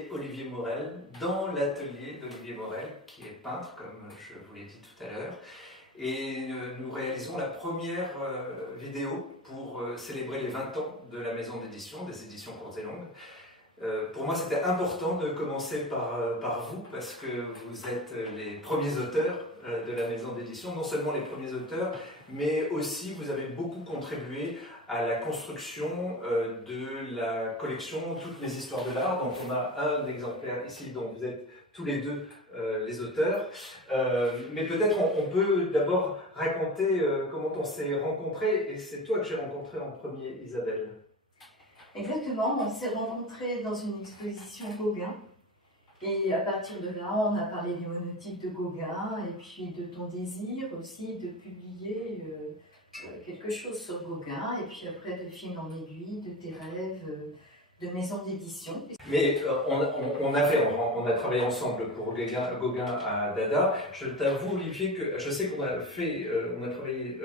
invité Olivier Morel dans l'atelier d'Olivier Morel, qui est peintre, comme je vous l'ai dit tout à l'heure. Et nous réalisons la première vidéo pour célébrer les 20 ans de la maison d'édition, des éditions Courtes et Longues. Pour moi, c'était important de commencer par vous, parce que vous êtes les premiers auteurs de la maison d'édition, non seulement les premiers auteurs, mais aussi vous avez beaucoup contribué à la construction de la collection Toutes mes histoires de l'art. Donc on a un exemplaire ici dont vous êtes tous les deux les auteurs. Mais peut-être on peut d'abord raconter comment on s'est rencontrés, et c'est toi que j'ai rencontré en premier, Isabelle. Exactement, on s'est rencontrés dans une exposition Gauguin. Et à partir de là, on a parlé du monotype de Gauguin et puis de ton désir aussi de publier quelque chose sur Gauguin, et puis après de fil en aiguille, de tes rêves de maison d'édition. Mais on a travaillé ensemble pour Gauguin à Dada. Je t'avoue, Olivier, que je sais qu'on a travaillé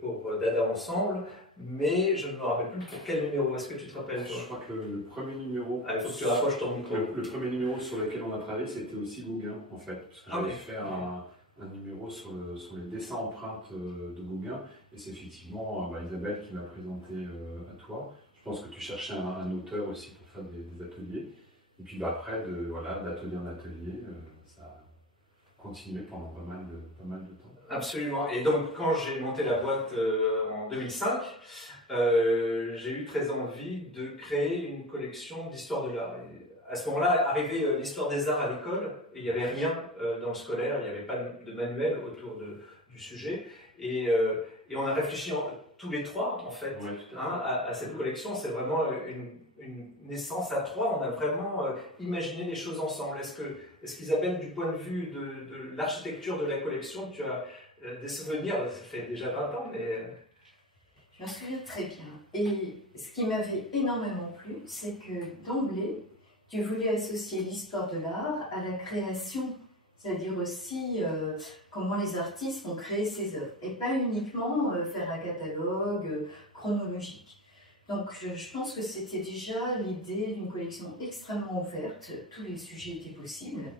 pour Dada ensemble, mais je ne me rappelle plus pour quel numéro. Est-ce que tu te rappelles, toi? Je crois que le premier numéro... Il faut que tu rapproches ton micro. Le premier numéro sur lequel on a travaillé, c'était aussi Gauguin, en fait. Parce que j'avais fait un numéro sur les dessins empreintes de Gauguin. Et c'est effectivement Isabelle qui m'a présenté à toi. Je pense que tu cherchais un auteur aussi pour faire des ateliers. Et puis après, d'atelier en atelier, ça a continué pendant pas mal de temps. Absolument. Et donc, quand j'ai monté la boîte en 2005, j'ai eu très envie de créer une collection d'histoire de l'art. À ce moment-là, arrivait l'histoire des arts à l'école, et il n'y avait rien dans le scolaire, il n'y avait pas de manuel autour du sujet. Et on a réfléchi tous les trois, en fait, à cette collection. C'est vraiment une naissance à trois. On a vraiment imaginé les choses ensemble. Est-ce qu'Isabelle, du point de vue de l'architecture de la collection, tu as des souvenirs? Ça fait déjà 20 ans, mais... Je me souviens très bien. Et ce qui m'avait énormément plu, c'est que d'emblée, tu voulais associer l'histoire de l'art à la création, c'est-à-dire aussi comment les artistes ont créé ces œuvres, et pas uniquement faire un catalogue chronologique. Donc je pense que c'était déjà l'idée d'une collection extrêmement ouverte, tous les sujets étaient possibles.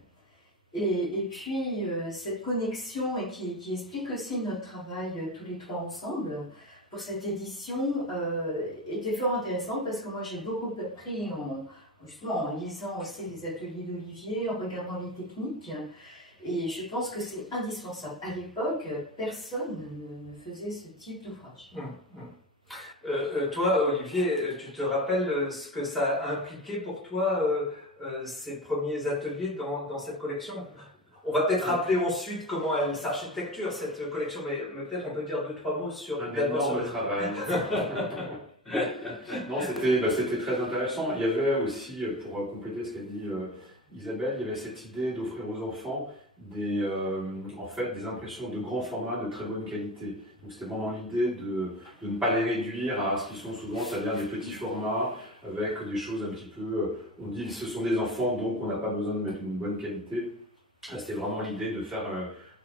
Et puis cette connexion, et qui explique aussi notre travail tous les trois ensemble, pour cette édition, était fort intéressante, parce que moi j'ai beaucoup appris justement en lisant aussi les ateliers d'Olivier, en regardant les techniques. Et je pense que c'est indispensable. À l'époque, personne ne faisait ce type d'ouvrage. Toi, Olivier, tu te rappelles ce que ça a impliqué pour toi, ces premiers ateliers dans cette collection? On va peut-être rappeler ensuite comment elle s'architecture, cette collection, mais peut-être on peut dire 2-3 mots sur le travail. Non, c'était très intéressant. Il y avait aussi, pour compléter ce qu'a dit Isabelle, il y avait cette idée d'offrir aux enfants des impressions de grand format, de très bonne qualité. Donc c'était vraiment l'idée de ne pas les réduire à ce qu'ils sont souvent, c'est-à-dire des petits formats avec des choses un petit peu... on dit que ce sont des enfants, donc on n'a pas besoin de mettre une bonne qualité. C'était vraiment l'idée de faire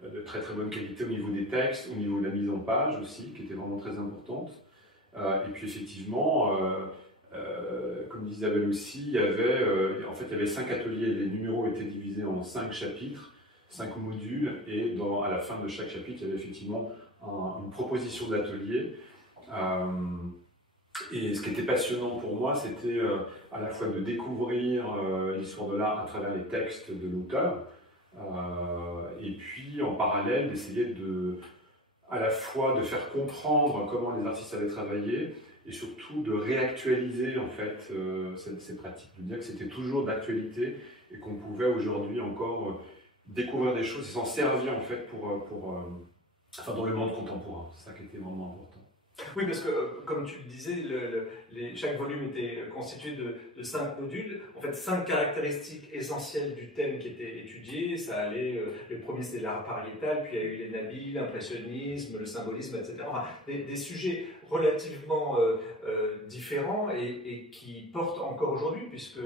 de très très bonne qualité au niveau des textes, au niveau de la mise en page aussi, qui était vraiment très importante. Et puis effectivement, comme dit Isabelle aussi, il y avait 5 ateliers, les numéros étaient divisés en 5 chapitres, 5 modules, et à la fin de chaque chapitre, il y avait effectivement une proposition d'atelier. Et ce qui était passionnant pour moi, c'était à la fois de découvrir l'histoire de l'art à travers les textes de l'auteur, et puis en parallèle d'essayer à la fois de faire comprendre comment les artistes avaient travaillé, et surtout de réactualiser en fait ces pratiques, de dire que c'était toujours d'actualité et qu'on pouvait aujourd'hui encore découvrir des choses et s'en servir en fait dans le monde contemporain. C'est ça qui était vraiment important. Oui, parce que, comme tu le disais, chaque volume était constitué de 5 modules, en fait 5 caractéristiques essentielles du thème qui était étudié. Ça allait, le premier c'était l'art pariétal, puis il y a eu les nabis, l'impressionnisme, le symbolisme, etc. Enfin, des sujets relativement différents et qui portent encore aujourd'hui, puisque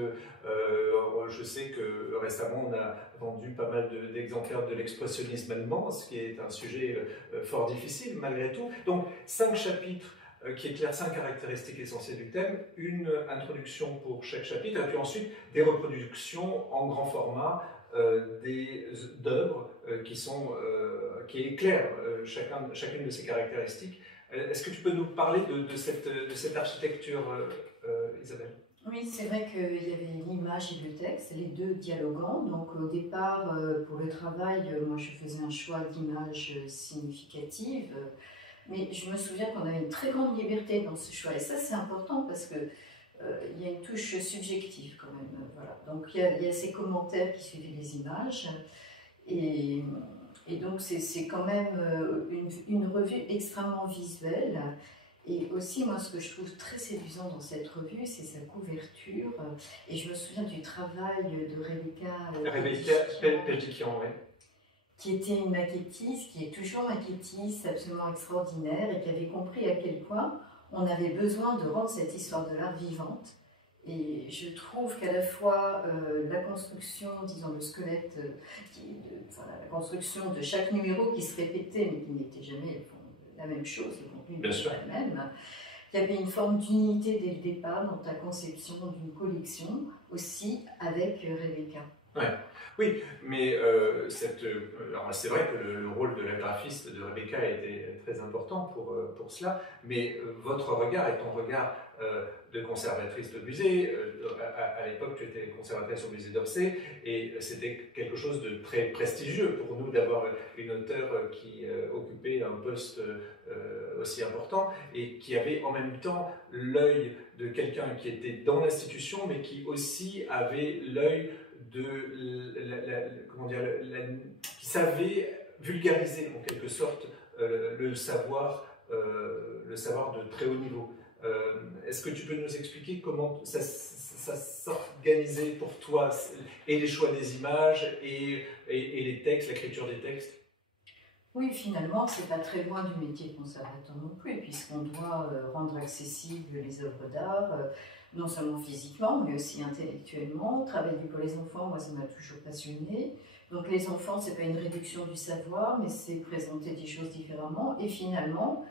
je sais que récemment on a vendu pas mal d'exemplaires de l'expressionnisme allemand, ce qui est un sujet fort difficile malgré tout. Donc 5 chapitres qui éclaire 5 caractéristiques essentielles du thème, une introduction pour chaque chapitre, et puis ensuite des reproductions en grand format d'œuvres qui éclairent chacune de ces caractéristiques. Est-ce que tu peux nous parler de cette architecture, Isabelle? Oui, c'est vrai qu'il y avait l'image et le texte, les deux dialoguant. Donc au départ, pour le travail, moi je faisais un choix d'images significatives, mais je me souviens qu'on avait une très grande liberté dans ce choix. Et ça c'est important parce que il y a une touche subjective quand même. Voilà. Donc il y a ces commentaires qui suivaient les images. Et donc c'est quand même une revue extrêmement visuelle. Et aussi, moi, ce que je trouve très séduisant dans cette revue, c'est sa couverture. Et je me souviens du travail de Rebecca Peltikian, oui. Qui était une maquettiste, qui est toujours maquettiste, absolument extraordinaire, et qui avait compris à quel point on avait besoin de rendre cette histoire de l'art vivante. Et je trouve qu'à la fois la construction, disons le squelette, la construction de chaque numéro qui se répétait, mais qui n'était jamais la même chose, le contenu n'était pas le même. Il y avait une forme d'unité dès le départ dans ta conception d'une collection, aussi avec Rebecca. Ouais. Oui, mais c'est vrai que le rôle de la graphiste de Rebecca a été très important pour cela, mais votre regard est ton regard de conservatrice de musée. À l'époque, tu étais conservatrice au musée d'Orsay, et c'était quelque chose de très prestigieux pour nous d'avoir une auteure qui occupait un poste aussi important et qui avait en même temps l'œil de quelqu'un qui était dans l'institution, mais qui aussi avait l'œil qui savait vulgariser en quelque sorte le savoir de très haut niveau. Est-ce que tu peux nous expliquer comment ça s'organisait pour toi, et les choix des images et les textes, l'écriture des textes? Oui, finalement, c'est pas très loin du métier de conservateur non plus, puisqu'on doit rendre accessibles les œuvres d'art, non seulement physiquement, mais aussi intellectuellement. Travailler pour les enfants, moi, ça m'a toujours passionnée. Donc les enfants, c'est pas une réduction du savoir, mais c'est présenter des choses différemment. Et finalement,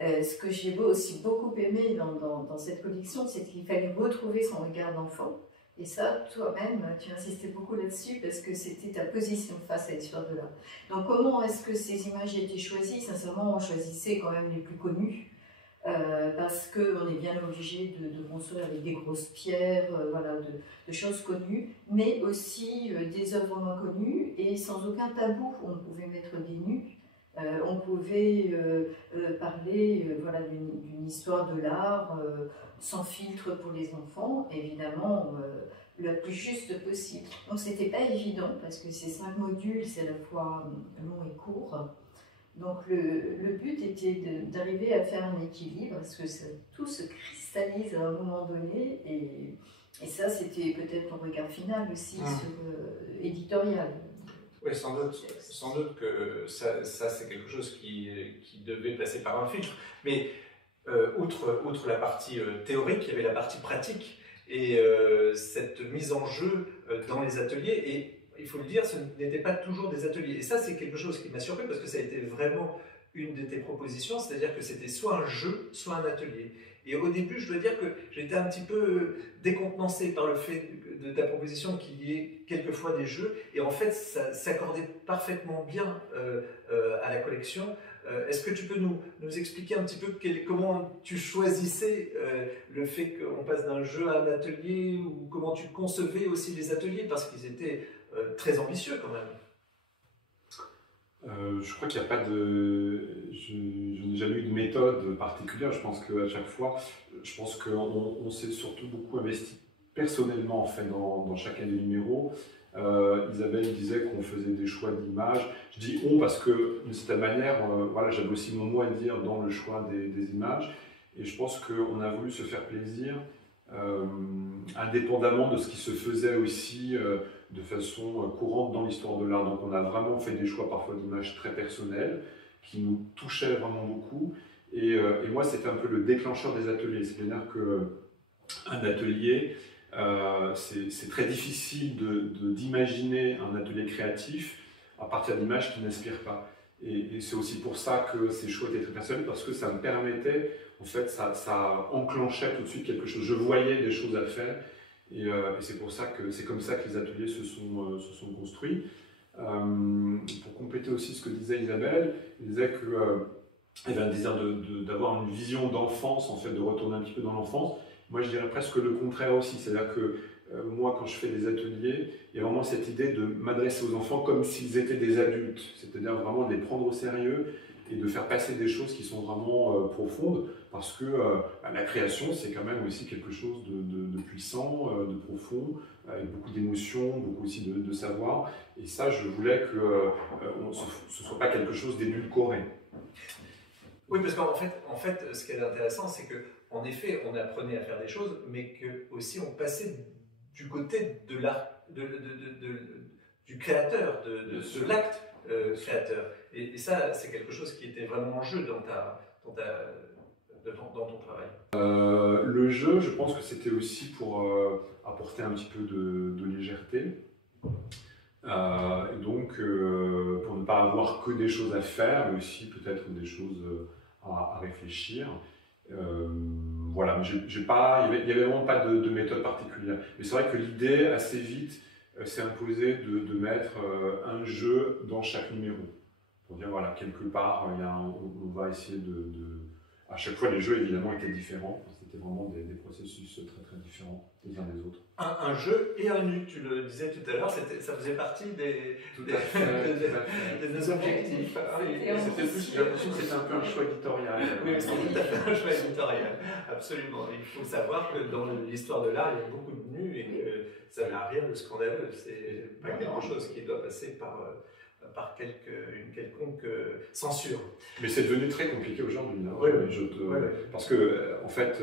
ce que j'ai aussi beaucoup aimé dans cette collection, c'est qu'il fallait retrouver son regard d'enfant. Et ça, toi-même, tu insistais beaucoup là-dessus parce que c'était ta position face à l'histoire de l'art. Donc comment est-ce que ces images étaient choisies? Sincèrement, on choisissait quand même les plus connues, parce qu'on est bien obligé de construire avec des grosses pierres, voilà, de choses connues, mais aussi des œuvres moins connues et sans aucun tabou. On pouvait mettre des nus, on pouvait parler voilà, d'une histoire de l'art sans filtre pour les enfants, évidemment le plus juste possible. Donc c'était pas évident parce que ces 5 modules, c'est à la fois long et court. Donc le but était d'arriver à faire un équilibre, parce que tout se cristallise à un moment donné, et ça c'était peut-être ton regard final aussi sur éditorial. Oui, sans doute que ça c'est quelque chose qui devait passer par un filtre, mais outre la partie théorique, il y avait la partie pratique, et cette mise en jeu dans les ateliers, et il faut le dire, ce n'était pas toujours des ateliers. Et ça, c'est quelque chose qui m'a surpris parce que ça a été vraiment une de tes propositions, c'est-à-dire que c'était soit un jeu, soit un atelier. Et au début, je dois dire que j'étais un petit peu décontenancé par le fait de ta proposition qu'il y ait quelquefois des jeux. Et en fait, ça s'accordait parfaitement bien à la collection. Est-ce que tu peux nous expliquer un petit peu comment tu choisissais le fait qu'on passe d'un jeu à un atelier, ou comment tu concevais aussi les ateliers, parce qu'ils étaient très ambitieux quand même? Je crois qu'il n'y a pas de... Je n'ai jamais eu de méthode particulière. Je pense qu'à chaque fois, on s'est surtout beaucoup investi personnellement en fait, dans chacun des numéros. Isabelle disait qu'on faisait des choix d'images. Je dis on parce que d'une certaine manière, voilà, j'avais aussi mon mot à dire dans le choix des images. Et je pense qu'on a voulu se faire plaisir, indépendamment de ce qui se faisait aussi de façon courante dans l'histoire de l'art. Donc on a vraiment fait des choix parfois d'images très personnelles qui nous touchaient vraiment beaucoup. Et moi, c'était un peu le déclencheur des ateliers. C'est-à-dire qu'un atelier, c'est très difficile d'imaginer un atelier créatif à partir d'images qui n'inspirent pas. Et c'est aussi pour ça que ces choix étaient très personnels, parce que ça me permettait en fait, ça enclenchait tout de suite quelque chose. Je voyais des choses à faire, et c'est pour ça que c'est comme ça que les ateliers se sont construits. Pour compléter aussi ce que disait Isabelle, elle disait qu'il y avait un désir d'avoir une vision d'enfance, en fait, de retourner un petit peu dans l'enfance. Moi, je dirais presque le contraire aussi, c'est-à-dire que moi, quand je fais des ateliers, il y a vraiment cette idée de m'adresser aux enfants comme s'ils étaient des adultes, c'est-à-dire vraiment de les prendre au sérieux et de faire passer des choses qui sont vraiment profondes, parce que la création, c'est quand même aussi quelque chose de puissant, de profond, avec beaucoup d'émotions, beaucoup aussi de savoir, et ça, je voulais que ce ne soit pas quelque chose d'édulcoré. Oui, parce qu'en fait, ce qui est intéressant, c'est qu'en effet, on apprenait à faire des choses, mais qu'aussi on passait du côté de l'art, du créateur, de l'acte créateur. Et ça, c'est quelque chose qui était vraiment en jeu dans ton travail. Le jeu, je pense que c'était aussi pour apporter un petit peu de légèreté. Donc, pour ne pas avoir que des choses à faire, mais aussi peut-être des choses à réfléchir. Voilà, mais il n'y avait vraiment pas de méthode particulière. Mais c'est vrai que l'idée, assez vite, s'est imposée de mettre un jeu dans chaque numéro. Pour dire, voilà, quelque part, on va essayer À chaque fois, les jeux, évidemment, étaient différents. C'était vraiment des processus très, très différents les uns des autres. Un jeu et un nu, tu le disais tout à l'heure, ça faisait partie de nos objectifs. C'était plus, j'ai l'impression que c'était un peu un choix éditorial. Oui, c'est tout à fait un choix éditorial, absolument. Il faut savoir que dans l'histoire de l'art, il y a beaucoup de nus et que ça n'a rien de scandaleux. C'est pas quelque chose qui doit passer par une quelconque censure. Mais c'est devenu très compliqué aujourd'hui. Hein, parce que, en fait,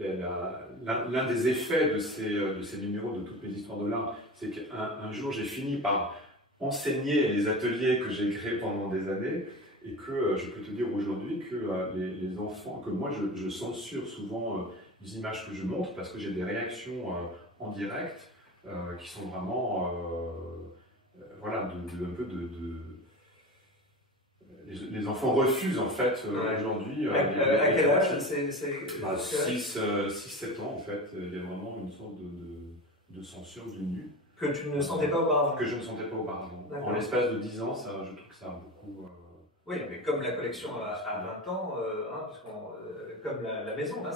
l'un des effets de ces numéros de toutes mes histoires de l'art, c'est qu'un jour j'ai fini par enseigner les ateliers que j'ai créés pendant des années, et que je peux te dire aujourd'hui que les enfants, que moi je censure souvent les images que je montre parce que j'ai des réactions en direct qui sont vraiment voilà, les enfants refusent en fait aujourd'hui. À quel âge? 6-7 ans en fait, il y a vraiment une sorte de censure du nu. Que tu ne sentais pas auparavant? Que je ne sentais pas auparavant. En l'espace de 10 ans, je trouve que ça a beaucoup... Oui, mais comme la collection à 20 ans, comme la maison, hein,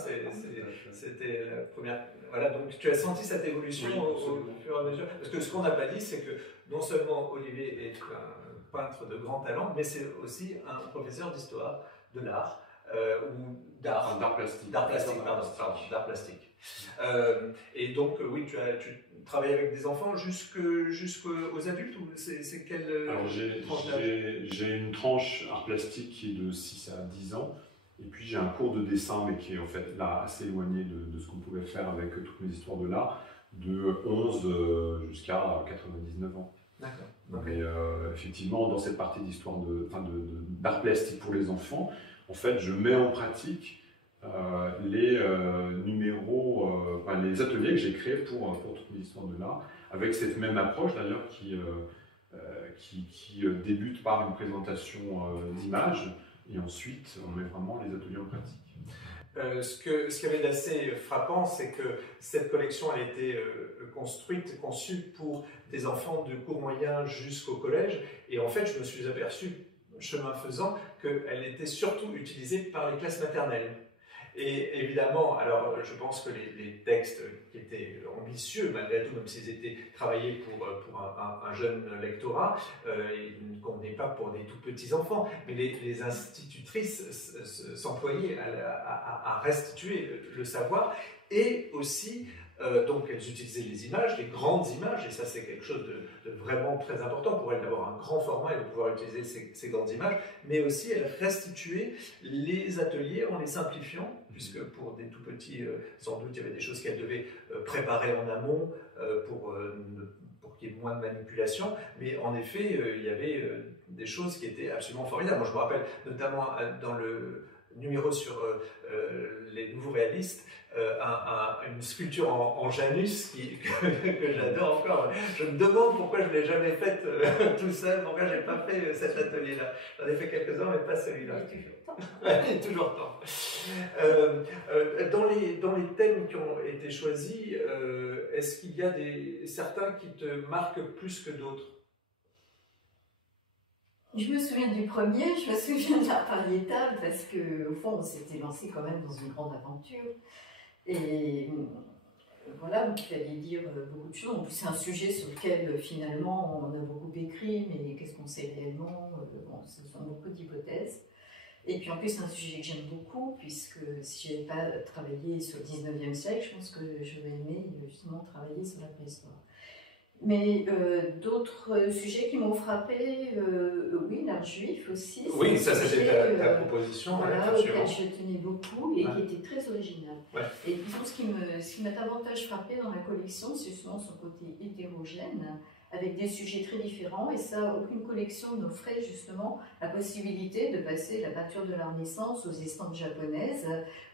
c'était la première... Voilà, donc tu as senti cette évolution au fur et à mesure. Parce que ce qu'on n'a pas dit, c'est que non seulement Olivier est un peintre de grand talent, mais c'est aussi un professeur d'histoire, de l'art, ou d'art. D'art plastique. D'art plastique, pardon, d'art plastique. Et donc, oui, tu travailles avec des enfants jusqu'aux adultes, ou c'est quelle tranche d'âge? J'ai une tranche art plastique qui est de 6 à 10 ans, et puis j'ai un cours de dessin, mais qui est en fait là assez éloigné de ce qu'on pouvait faire avec toutes mes histoires de l'art, de 11 jusqu'à 99 ans. D'accord. Mais effectivement, dans cette partie d'histoire d'art plastique pour les enfants, en fait, je mets en pratique les numéros, les ateliers que j'ai créés pour toutes mes histoires de l'art, avec cette même approche d'ailleurs qui débute par une présentation d'images, et ensuite on met vraiment les ateliers en pratique. Ce qui avait d'assez frappant, c'est que cette collection a été conçue pour des enfants de cours moyen jusqu'au collège, et en fait je me suis aperçu, chemin faisant, qu'elle était surtout utilisée par les classes maternelles. Et évidemment, alors je pense que les textes qui étaient ambitieux, malgré tout, même s'ils étaient travaillés pour un jeune lectorat, ils ne convenaient pas pour des tout petits enfants. Mais les institutrices s'employaient à restituer le savoir, et aussi, donc elles utilisaient les images, les grandes images, et ça c'est quelque chose de vraiment très important pour elles, d'avoir un grand format et de pouvoir utiliser ces grandes images, mais aussi elles restituaient les ateliers en les simplifiant, puisque pour des tout petits, sans doute il y avait des choses qu'elles devaient préparer en amont pour qu'il y ait moins de manipulation, mais en effet il y avait des choses qui étaient absolument formidables. Moi je me rappelle notamment dans numéro sur les nouveaux réalistes, une sculpture en Janus que j'adore encore. Je me demande pourquoi je ne l'ai jamais faite tout seul, pourquoi je n'ai pas fait cet atelier-là. J'en ai fait quelques-uns, mais pas celui-là. Il est toujours temps. Dans les thèmes qui ont été choisis, est-ce qu'il y a certains qui te marquent plus que d'autres? Je me souviens du premier, je me souviens de l'art pariétal, parce qu'au fond, on s'était lancé quand même dans une grande aventure. Et voilà, donc il fallait dire beaucoup de choses. En plus, c'est un sujet sur lequel, finalement, on a beaucoup écrit, mais qu'est-ce qu'on sait réellement? Bon, ce sont beaucoup d'hypothèses. Et puis en plus, c'est un sujet que j'aime beaucoup, puisque si je n'avais pas travaillé sur le 19e siècle, je pense que j'aurais aimé justement travailler sur la préhistoire. Mais d'autres sujets qui m'ont frappé, oui, l'art juif aussi. Oui, ça c'était ta proposition. Voilà, auquel je tenais beaucoup et ouais. qui était très original. Ouais. Et disons, ce qui m'a davantage frappé dans la collection, c'est justement son côté hétérogène, avec des sujets très différents. Et ça, aucune collection n'offrait justement la possibilité de passer la peinture de la Renaissance aux estampes japonaises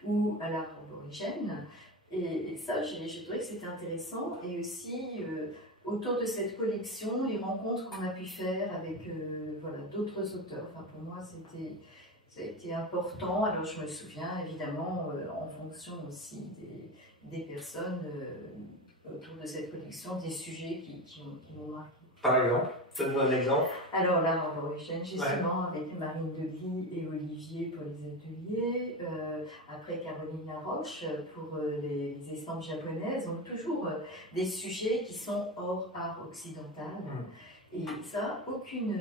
ou à l'art aborigène. Et ça, j'ai trouvé que c'était intéressant. Et aussi, autour de cette collection, les rencontres qu'on a pu faire avec voilà, d'autres auteurs. Enfin, pour moi, ça a été important. Alors, je me souviens, évidemment, en fonction aussi des personnes autour de cette collection, des sujets qui m'ont marqué. Par exemple, donne-moi un exemple. Alors, l'art aborigène, justement, avec Marine Degly et Olivier pour les ateliers. Après, Caroline Laroche pour les estampes japonaises. Donc, toujours des sujets qui sont hors art occidental. Et ça, aucune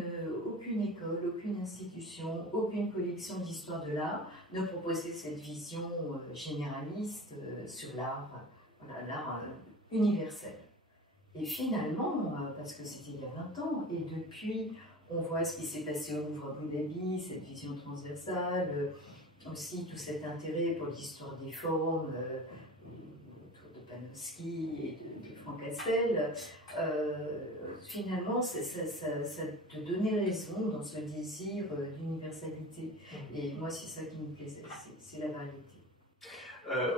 école, aucune institution, aucune collection d'histoire de l'art ne proposait cette vision généraliste sur l'art, voilà, l'art universel. Et finalement, parce que c'était il y a 20 ans, et depuis, on voit ce qui s'est passé au Louvre Abu Dhabi, cette vision transversale, aussi tout cet intérêt pour l'histoire des formes, autour de Panofsky et de Franck Castel. Finalement, ça te donnait raison dans ce désir d'universalité. Et moi, c'est ça qui me plaisait, c'est la variété.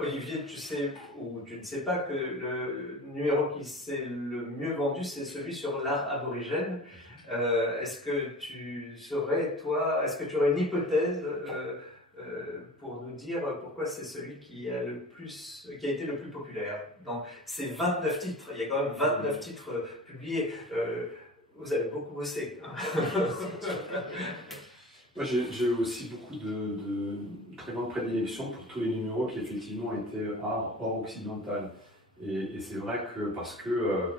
Olivier, tu sais ou tu ne sais pas que le numéro qui s'est le mieux vendu, c'est celui sur l'art aborigène. Est-ce que tu saurais, toi, est-ce que tu aurais une hypothèse pour nous dire pourquoi c'est celui qui a été le plus populaire dans ces 29 titres? Il y a quand même 29 titres publiés. Vous avez beaucoup bossé. Moi, j'ai aussi beaucoup de très grande prédilection pour tous les numéros qui effectivement étaient art hors occidental. Et c'est vrai que parce que,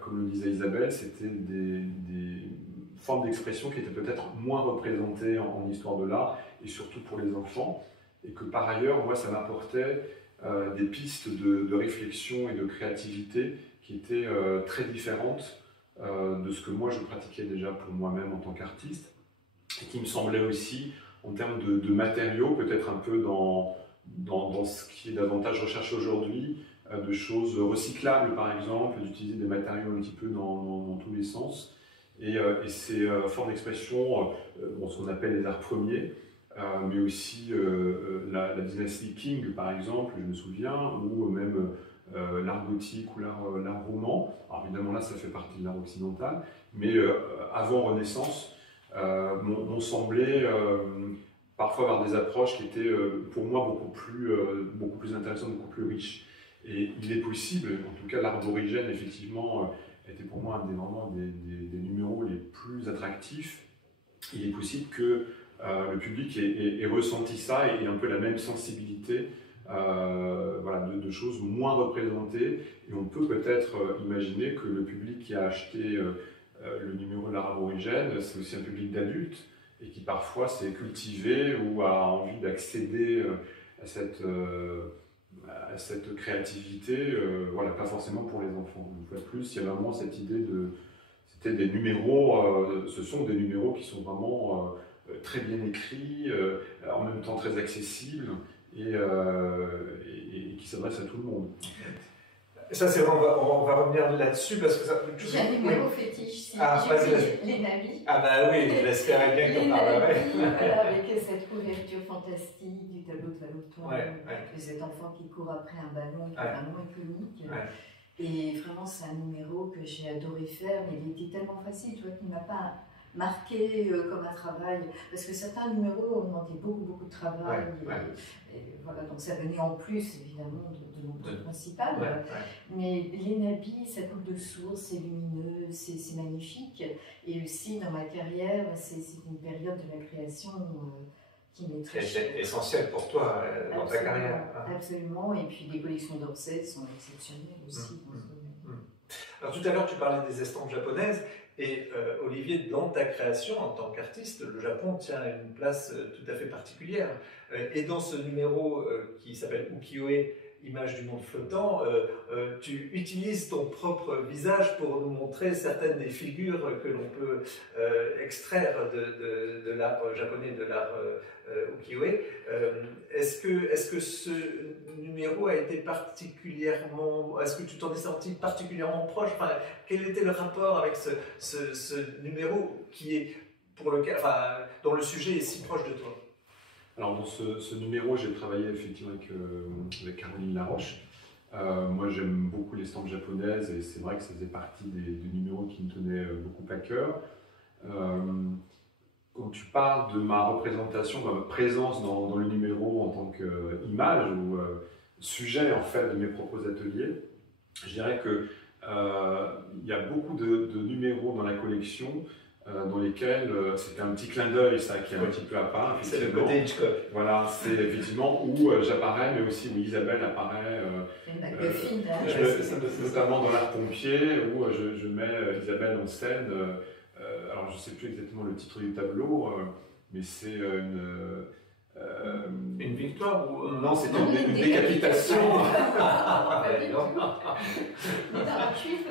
comme le disait Isabelle, c'était des formes d'expression qui étaient peut-être moins représentées en histoire de l'art, et surtout pour les enfants. Et que par ailleurs, moi, ça m'apportait des pistes de réflexion et de créativité qui étaient très différentes de ce que moi je pratiquais déjà pour moi-même en tant qu'artiste. Et qui me semblait aussi, en termes de matériaux, peut-être un peu dans ce qui est davantage recherché aujourd'hui, de choses recyclables par exemple, d'utiliser des matériaux un petit peu dans tous les sens. Et ces formes d'expression, ce qu'on appelle les arts premiers, mais aussi la dynastie Qing par exemple, je me souviens, ou même l'art gothique ou l'art roman. Alors évidemment là ça fait partie de l'art occidental, mais avant Renaissance, m'ont semblé parfois avoir des approches qui étaient pour moi beaucoup plus intéressantes, beaucoup plus riches. Et il est possible, en tout cas l'art aborigène effectivement était pour moi vraiment des numéros les plus attractifs. Il est possible que le public ait ressenti ça et ait un peu la même sensibilité voilà, de choses moins représentées. Et on peut peut-être imaginer que le public qui a acheté le numéro de l'art aborigène, c'est aussi un public d'adultes et qui parfois s'est cultivé ou a envie d'accéder à cette créativité, voilà, pas forcément pour les enfants. Une fois de plus, il y a vraiment cette idée c'était des numéros, ce sont des numéros qui sont vraiment très bien écrits, en même temps très accessibles et qui s'adressent à tout le monde. Ça, c'est vrai, on va revenir là-dessus parce que ça. J'ai un numéro fétiche, si les nabis. Ah bah oui, j'espérais bien qu'on parlerait. Voilà, avec cette couverture fantastique du tableau de Vallotton, de cet enfant qui court après un ballon, qui est vraiment iconique. Et vraiment, c'est un numéro que j'ai adoré faire, mais il était tellement facile, tu vois, qu'il ne m'a pas marqué comme un travail, parce que certains numéros ont demandé beaucoup de travail, et voilà, donc ça venait en plus évidemment de mon truc principal, mais les nabis, ça coule de source, c'est lumineux, c'est magnifique, et aussi dans ma carrière, c'est une période de la création qui m'est très chère. C'est essentiel pour toi dans ta carrière. Absolument, et puis les collections d'Orsay sont exceptionnelles aussi dans ce domaine. Alors tout à l'heure tu parlais des estampes japonaises, et Olivier, dans ta création en tant qu'artiste, le Japon tient une place tout à fait particulière. Et dans ce numéro qui s'appelle Ukiyo-e, image du monde flottant, tu utilises ton propre visage pour nous montrer certaines des figures que l'on peut extraire de l'art japonais, de l'art ukiyo-e. Est-ce que ce numéro a été particulièrement... Est-ce que tu t'en es senti particulièrement proche? Enfin, quel était le rapport avec ce numéro qui est, dont le sujet est si proche de toi? Alors dans ce numéro, j'ai travaillé effectivement avec Caroline Laroche. Moi j'aime beaucoup les estampes japonaises et c'est vrai que ça faisait partie des numéros qui me tenaient beaucoup à cœur. Quand tu parles de ma représentation, de ma présence dans le numéro en tant qu'image ou sujet en fait de mes propres ateliers, je dirais que il y a beaucoup de numéros dans la collection dans lesquels c'était un petit clin d'œil, ça qui est un petit peu à part. C'est le côté Hitchcock. Voilà, c'est effectivement où j'apparais, mais aussi où Isabelle apparaît. Notamment dans l'art pompier, où je mets Isabelle en scène. Alors je ne sais plus exactement le titre du tableau, mais c'est une victoire ou non, c'était une décapitation.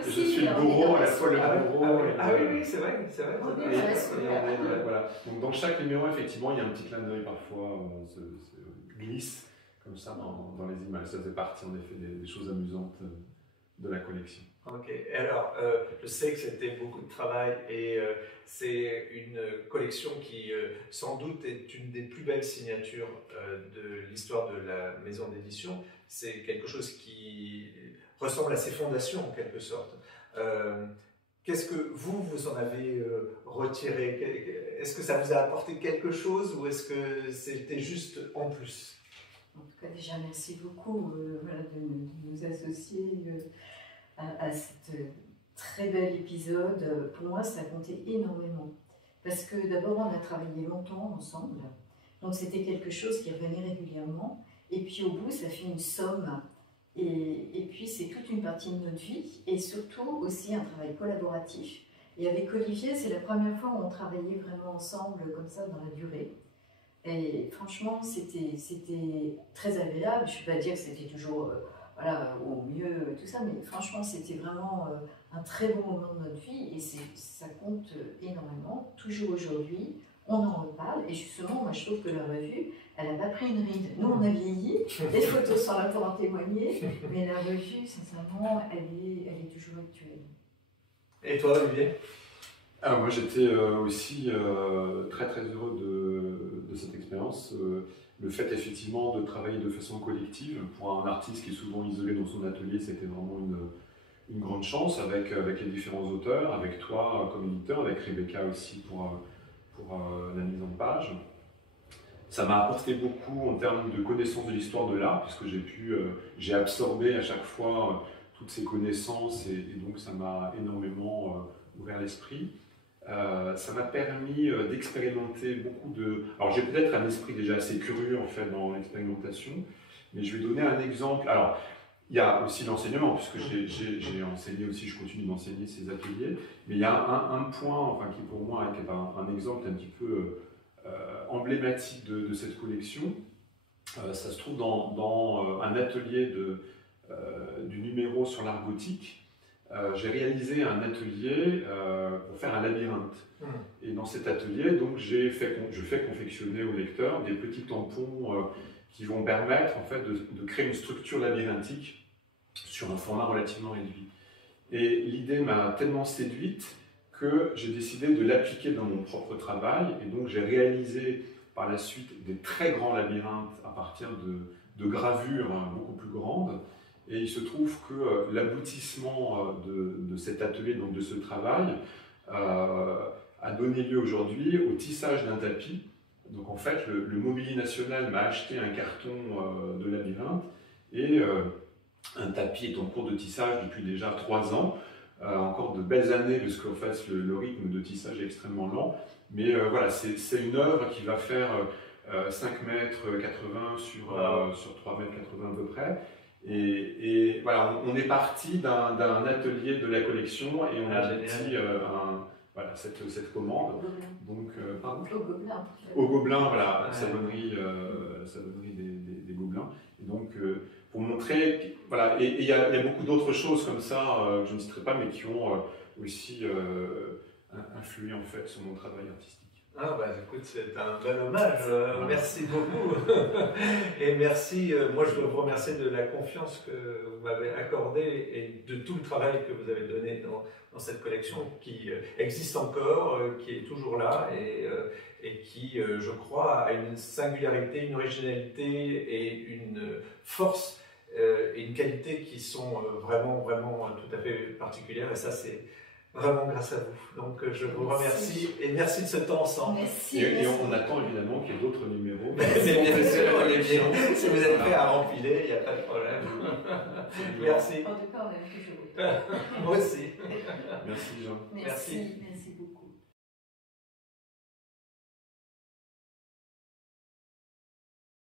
Je suis le bourreau, à la fois le bourreau. Oui, c'est vrai. Voilà. Donc dans chaque numéro, effectivement, il y a un petit clin d'œil parfois, on se glisse comme ça dans les images. Ça faisait partie en effet des choses amusantes de la collection. Ok, et alors je sais que c'était beaucoup de travail et c'est une collection qui sans doute est une des plus belles signatures de l'histoire de la maison d'édition. C'est quelque chose qui ressemble à ses fondations en quelque sorte. Qu'est-ce que vous en avez retiré? Est-ce que ça vous a apporté quelque chose ou est-ce que c'était juste en plus? En tout cas, déjà merci beaucoup voilà, de nous associer à cet très bel épisode. Pour moi, ça a compté énormément. Parce que d'abord, on a travaillé longtemps ensemble. Donc, c'était quelque chose qui revenait régulièrement. Et puis, au bout, ça fait une somme. Et puis, c'est toute une partie de notre vie. Et surtout, aussi, un travail collaboratif. Et avec Olivier, c'est la première fois où on travaillait vraiment ensemble, comme ça, dans la durée. Et franchement, c'était très agréable. Je ne vais pas dire que c'était toujours... voilà, au mieux, tout ça, mais franchement, c'était vraiment un très bon moment de notre vie et ça compte énormément. Toujours aujourd'hui, on en reparle et justement, moi je trouve que la revue, elle n'a pas pris une ride. Nous, on a vieilli, les photos sont là pour en témoigner, mais la revue, sincèrement, elle est toujours actuelle. Et toi, Olivier? Alors, moi, j'étais aussi très heureux de cette expérience. Le fait effectivement de travailler de façon collective pour un artiste qui est souvent isolé dans son atelier, c'était vraiment une grande chance avec les différents auteurs, avec toi comme éditeur, avec Rebecca aussi pour la mise en page. Ça m'a apporté beaucoup en termes de connaissance de l'histoire de l'art, puisque j'ai absorbé à chaque fois toutes ces connaissances et donc ça m'a énormément ouvert l'esprit. Ça m'a permis d'expérimenter beaucoup de... Alors j'ai peut-être un esprit déjà assez curieux en fait dans l'expérimentation, mais je vais donner un exemple. Alors il y a aussi l'enseignement, puisque j'ai enseigné aussi, je continue d'enseigner ces ateliers, mais il y a un point enfin, qui pour moi est un exemple un petit peu emblématique de cette collection. Ça se trouve dans un atelier du numéro sur l'art gothique. J'ai réalisé un atelier pour faire un labyrinthe. Et dans cet atelier, donc, je fais confectionner au lecteur des petits tampons qui vont permettre en fait, de créer une structure labyrinthique sur un format relativement réduit. Et l'idée m'a tellement séduite que j'ai décidé de l'appliquer dans mon propre travail, et donc j'ai réalisé par la suite des très grands labyrinthes à partir de gravures beaucoup plus grandes. Et il se trouve que l'aboutissement de cet atelier, donc de ce travail, a donné lieu aujourd'hui au tissage d'un tapis. Donc en fait, le Mobilier National m'a acheté un carton de labyrinthe, et un tapis est en cours de tissage depuis déjà 3 ans. Encore de belles années, parce qu'en fait le rythme de tissage est extrêmement lent. Mais voilà, c'est une œuvre qui va faire 5,80 m sur 3,80 m à peu près. Et voilà, on est parti d'un atelier de la collection et on a abouti voilà, cette commande. Donc, Au Gobelin. Au Gobelin, voilà, savonnerie des Gobelins. Et donc, pour montrer, voilà, et il y a beaucoup d'autres choses comme ça, que je ne citerai pas, mais qui ont aussi influé en fait sur mon travail artistique. Ah bah écoute, c'est un bel hommage, merci beaucoup. Et merci, moi je veux vous remercier de la confiance que vous m'avez accordée et de tout le travail que vous avez donné dans cette collection qui existe encore, qui est toujours là et qui, je crois, a une singularité, une originalité et une force et une qualité qui sont vraiment tout à fait particulières, et ça c'est vraiment grâce à vous. Donc je vous remercie et merci de ce temps ensemble. Merci. Et on attend évidemment qu'il y ait d'autres numéros. C'est bien sûr, Olivier. Si vous êtes prêt à rempiler, il n'y a pas de problème. Merci. En tout cas, on aime toujours. Moi aussi. Merci Jean. Merci.